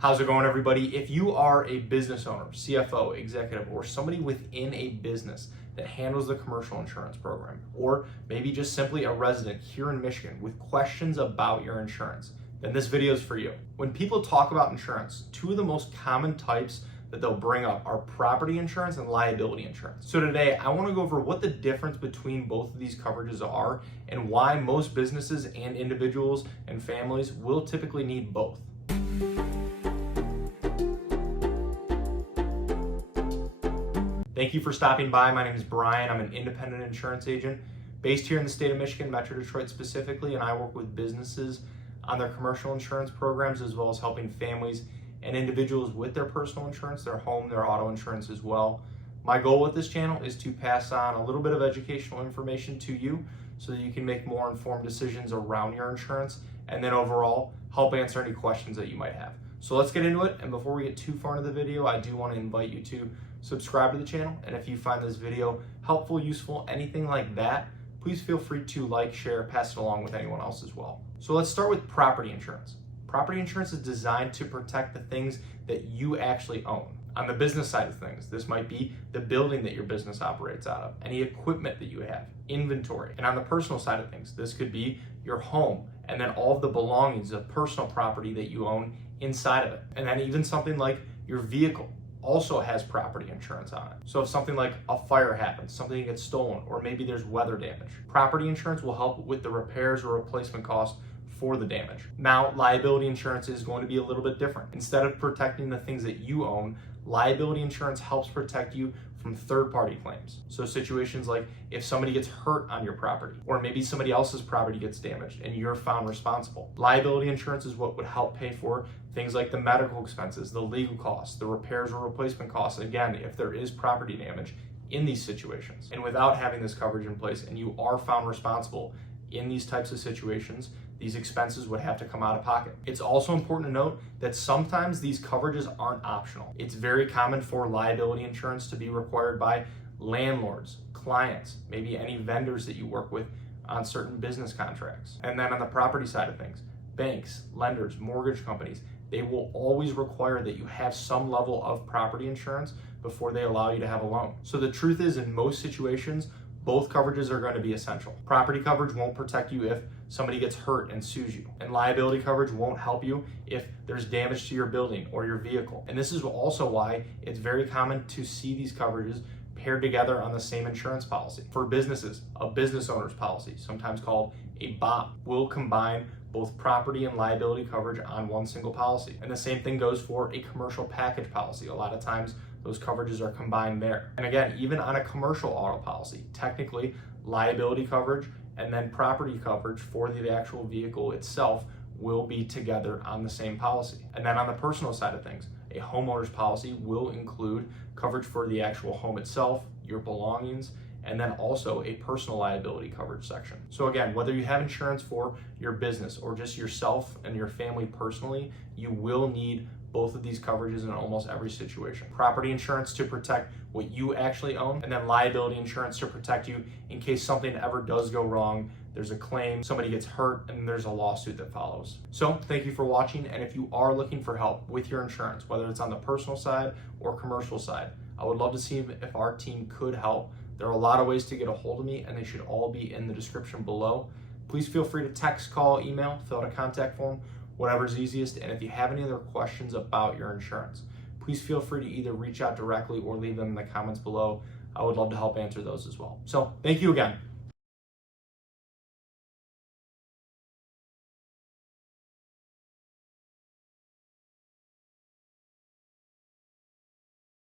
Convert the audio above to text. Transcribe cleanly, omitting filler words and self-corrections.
How's it going, everybody? If you are a business owner, CFO, executive, or somebody within a business that handles the commercial insurance program, or maybe just simply a resident here in Michigan with questions about your insurance, then this video is for you. When people talk about insurance, two of the most common types that they'll bring up are property insurance and liability insurance. So today, I want to go over what the difference between both of these coverages are and why most businesses and individuals and families will typically need both. Thank you for stopping by. My name is Brian. I'm an independent insurance agent based here in the state of Michigan, Metro Detroit specifically, and I work with businesses on their commercial insurance programs as well as helping families and individuals with their personal insurance, their home, their auto insurance as well. My goal with this channel is to pass on a little bit of educational information to you so that you can make more informed decisions around your insurance and then overall help answer any questions that you might have. So let's get into it, and before we get too far into the video, I do want to invite you to subscribe to the channel, and if you find this video helpful, useful, anything like that, please feel free to like, share, pass it along with anyone else as well. So let's start with property insurance. Property insurance is designed to protect the things that you actually own. On the business side of things, this might be the building that your business operates out of, any equipment that you have, inventory. And on the personal side of things, this could be your home and then all of the belongings of personal property that you own inside of it. And then even something like your vehicle also has property insurance on it. So if something like a fire happens, something gets stolen, or maybe there's weather damage, property insurance will help with the repairs or replacement costs for the damage. Now, liability insurance is going to be a little bit different. Instead of protecting the things that you own, liability insurance helps protect you from third-party claims. So situations like if somebody gets hurt on your property, or maybe somebody else's property gets damaged and you're found responsible. Liability insurance is what would help pay for things like the medical expenses, the legal costs, the repairs or replacement costs, again, if there is property damage in these situations. And without having this coverage in place and you are found responsible in these types of situations, these expenses would have to come out of pocket. It's also important to note that sometimes these coverages aren't optional. It's very common for liability insurance to be required by landlords, clients, maybe any vendors that you work with on certain business contracts. And then on the property side of things, banks, lenders, mortgage companies, they will always require that you have some level of property insurance before they allow you to have a loan. So the truth is, in most situations, both coverages are going to be essential. Property coverage won't protect you if somebody gets hurt and sues you. And liability coverage won't help you if there's damage to your building or your vehicle. And this is also why it's very common to see these coverages paired together on the same insurance policy. For businesses, a business owner's policy, sometimes called a BOP, will combine both property and liability coverage on one single policy. And the same thing goes for a commercial package policy. A lot of times those coverages are combined there. And again, even on a commercial auto policy, technically liability coverage and then property coverage for the actual vehicle itself will be together on the same policy. And then on the personal side of things, a homeowner's policy will include coverage for the actual home itself, your belongings, and then also a personal liability coverage section. So again, whether you have insurance for your business or just yourself and your family personally, you will need both of these coverages in almost every situation. Property insurance to protect what you actually own, and then liability insurance to protect you in case something ever does go wrong, there's a claim, somebody gets hurt, and there's a lawsuit that follows. So thank you for watching, and if you are looking for help with your insurance, whether it's on the personal side or commercial side, I would love to see if our team could help. There are a lot of ways to get a hold of me, and they should all be in the description below. Please feel free to text, call, email, fill out a contact form, whatever's easiest. And if you have any other questions about your insurance, please feel free to either reach out directly or leave them in the comments below. I would love to help answer those as well. So thank you again.